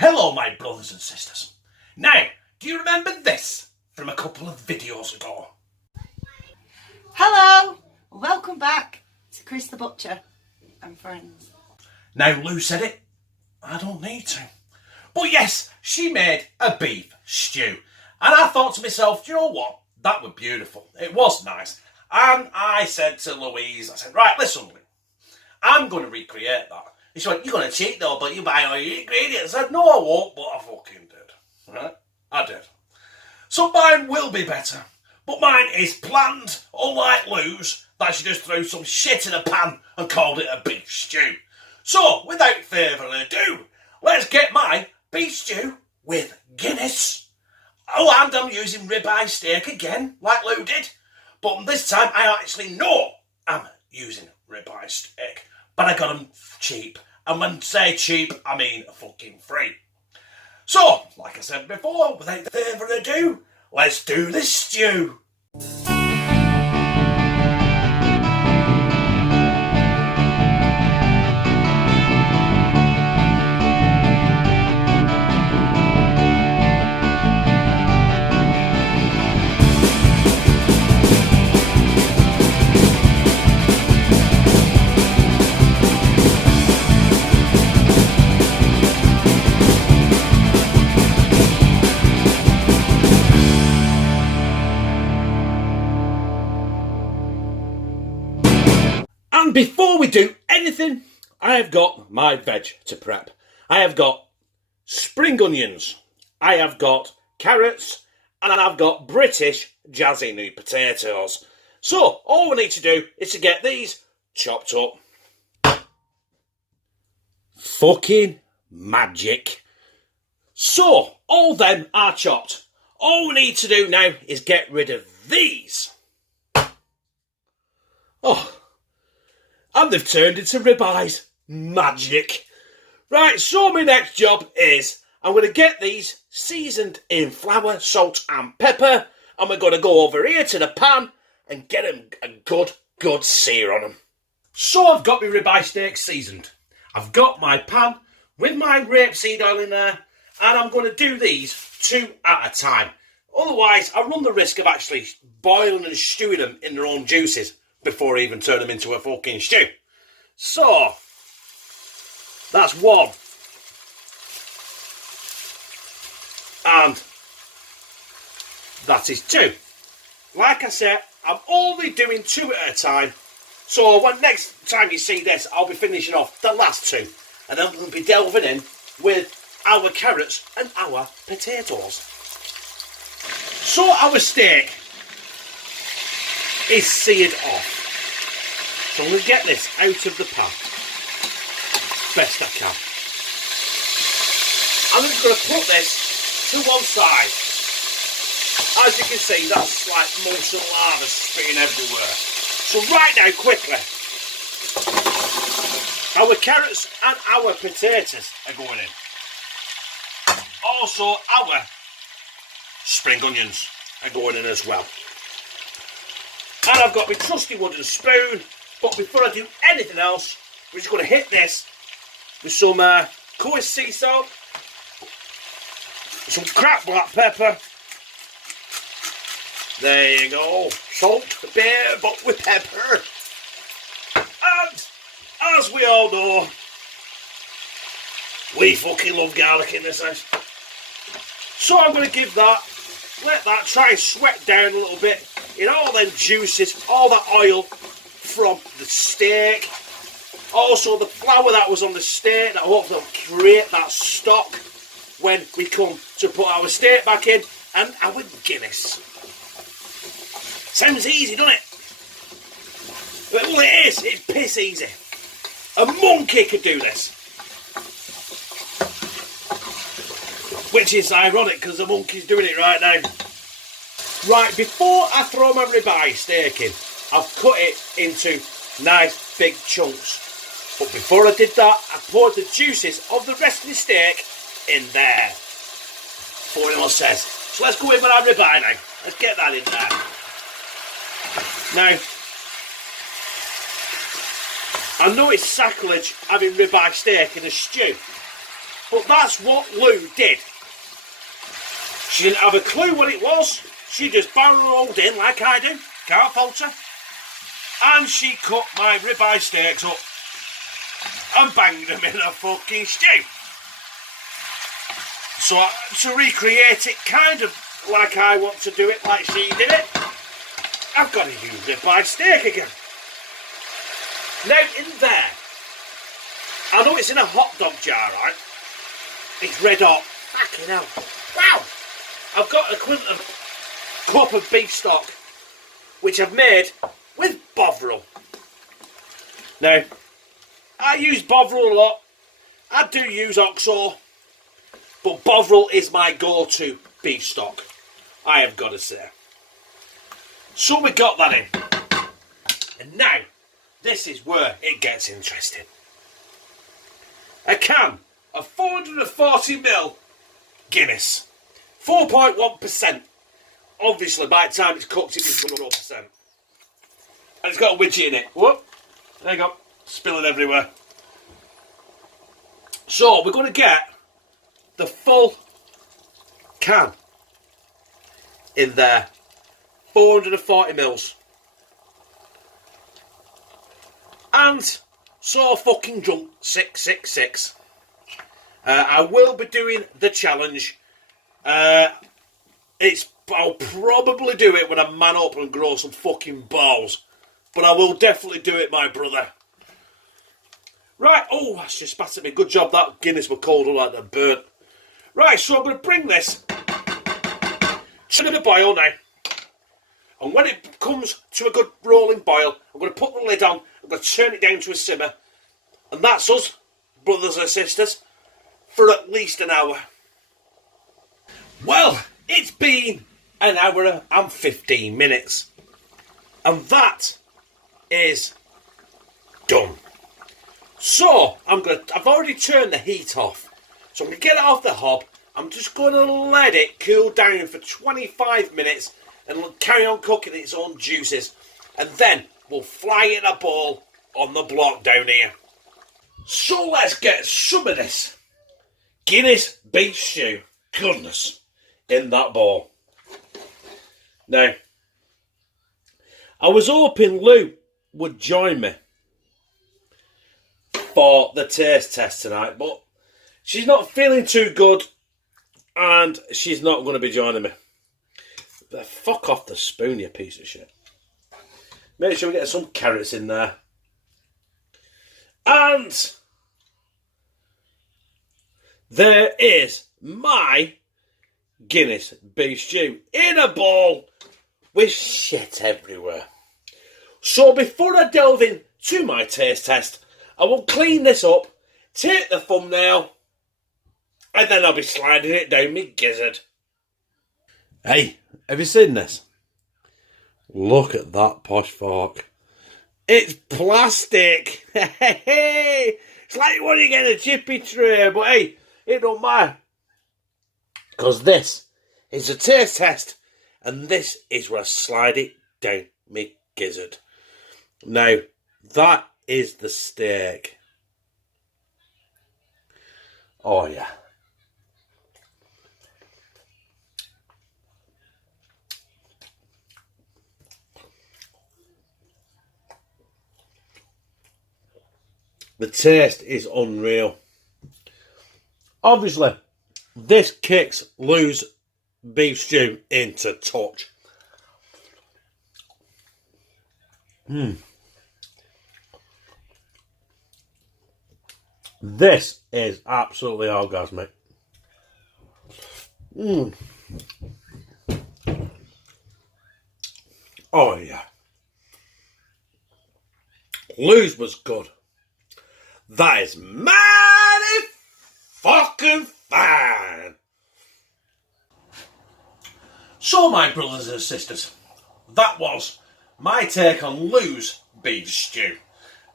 Hello, my brothers and sisters. Now, do you remember this from a couple of videos ago? Hello, welcome back to Chris the Butcher and friends. Now, Lou said it. I don't need to. But yes, she made a beef stew. And I thought to myself, do you know what? That was beautiful. It was nice. And I said to Louise, I said, right, listen, Lou, I'm going to recreate that. And she went, you're going to cheat though, but you buy all your ingredients. I said, no, I won't, but I fucking did. Right? I did. So mine will be better. But mine is planned, unlike Lou's, that she just threw some shit in a pan and called it a beef stew. So, without further ado, let's get my beef stew with Guinness. Oh, and I'm using ribeye steak again, like Lou did. But this time, I actually know I'm using ribeye steak. But I got them cheap. And when I say cheap, I mean fucking free. So, like I said before, without further ado, let's do this stew. And before we do anything, I have got my veg to prep. I have got spring onions, I have got carrots, and I've got British jazzy new potatoes. So, all we need to do is to get these chopped up. Fucking magic. So, all them are chopped. All we need to do now is get rid of these. Oh. And they've turned into ribeyes. Magic. Right, so my next job is I'm going to get these seasoned in flour, salt and pepper, and we're going to go over here to the pan and get them a good sear on them. So I've got my ribeye steak seasoned. I've got my pan with my rapeseed oil in there, and I'm going to do these 2 at a time. Otherwise, I run the risk of actually boiling and stewing them in their own juices before I even turn them into a fucking stew. So, that's 1. And that is 2. Like I said, I'm only doing 2 at a time. So when next time you see this, I'll be finishing off the last 2. And then we'll be delving in with our carrots and our potatoes. So our steak is seared off. So I'm going to get this out of the pan best I can. I'm just going to put this to one side. As you can see, that's like molten lava spitting everywhere. So right now, quickly, our carrots and our potatoes are going in. Also, our spring onions are going in as well. And I've got my trusty wooden spoon, but before I do anything else, we're just going to hit this with some coarse sea salt, some cracked black pepper. There you go, salt, beer, but with pepper. And as we all know, we fucking love garlic in this house. So I'm going to give that, let that try and sweat down a little bit in all them juices, all that oil from the steak. Also the flour that was on the steak, that hopefully will create that stock when we come to put our steak back in, and our Guinness. Sounds easy, doesn't it? Well, it is. It's piss easy. A monkey could do this. Which is ironic because the monkey's doing it right now. Right, before I throw my ribeye steak in, I've cut it into nice big chunks. But before I did that, I poured the juices of the rest of the steak in there. Before anyone says. So let's go in with our ribeye now. Let's get that in there. Now, I know it's sacrilege having ribeye steak in a stew. But that's what Lou did. She didn't have a clue what it was. She just barrel-rolled in like I do. Can't falter. And she cut my ribeye steaks up and banged them in a fucking stew. So to recreate it kind of like I want to do it, like she did it, I've got to use ribeye steak again. Now in there, I know it's in a hot dog jar, right? It's red hot. Fucking hell. Wow! I've got a cup of beef stock, which I've made with Bovril. Now, I use Bovril a lot. I do use Oxo, but Bovril is my go-to beef stock, I have got to say. So we got that in. And now, this is where it gets interesting. A can of 440ml Guinness. 4.1%. Obviously, by the time it's cooked, it is 100%. And it's got a widget in it. Whoop. There you go. Spilling everywhere. So, we're going to get the full can in there. 440ml. And so fucking drunk 666. I will be doing the challenge. I'll probably do it when I man up and grow some fucking balls. But I will definitely do it, my brother. Right, oh, that's just spat at me. Good job that Guinness were cold like they're burnt. Right, so I'm going to bring this to the boil now. And when it comes to a good rolling boil, I'm going to put the lid on. I'm going to turn it down to a simmer. And that's us, brothers and sisters, for at least an hour. Well, it's been an hour and 15 minutes. And that is done. So, I've already turned the heat off. So I'm going to get it off the hob. I'm just going to let it cool down for 25 minutes and carry on cooking its own juices. And then we'll fly it a bowl on the block down here. So let's get some of this Guinness beef stew, goodness, in that bowl. Now, I was hoping Lou would join me for the taste test tonight, but she's not feeling too good and she's not going to be joining me. But fuck off the spoon, you piece of shit. Make sure we get some carrots in there. And there is my Guinness beef stew in a bowl with shit everywhere. So before I delve into my taste test, I will clean this up, take the thumbnail, and then I'll be sliding it down my gizzard. Hey, have you seen this? Look at that posh fork. It's plastic. It's like when you get a chippy tray, but hey, it don't matter. Because this is a taste test, and this is where I slide it down my gizzard. Now, that is the steak. Oh, yeah. The taste is unreal. Obviously, this kicks Lou's beef stew into touch. This is absolutely orgasmic. Oh, yeah. Lou's was good. That is mighty fucking fine. So, my brothers and sisters, that was my take on Lou's beef stew.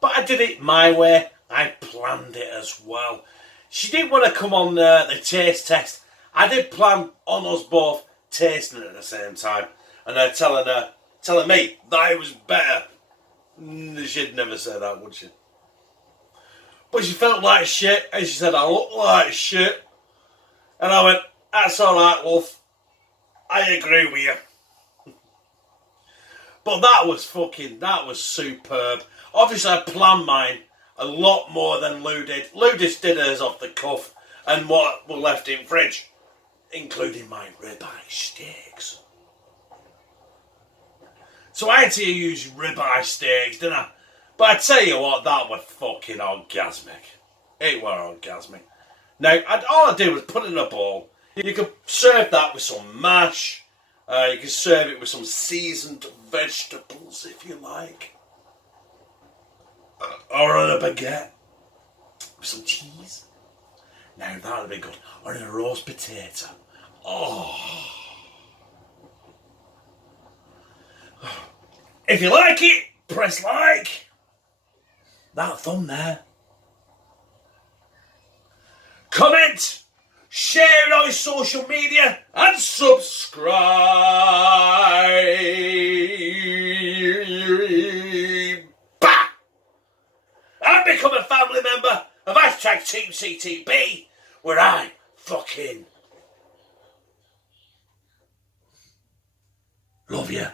But I did it my way. I planned it as well. She didn't want to come on the taste test. I did plan on us both tasting it at the same time. And telling me that it was better. She'd never say that, would she? But she felt like shit, and she said, I look like shit. And I went, that's alright, love. I agree with you. But that was superb. Obviously, I planned mine a lot more than Lou did. Lou just did hers off the cuff and what were left in fridge, including my ribeye steaks. So I had to use ribeye steaks, didn't I? But I tell you what, that was fucking orgasmic. It were orgasmic. Now, all I did was put it in a bowl. You could serve that with some mash. You could serve it with some seasoned vegetables, if you like. Or on a baguette. With some cheese. Now, that would be good. Or in a roast potato. Oh. If you like it, press like. That thumb there. Comment, share it on your social media, and subscribe. Bah! And become a family member of #TeamCTB, where I fucking love you.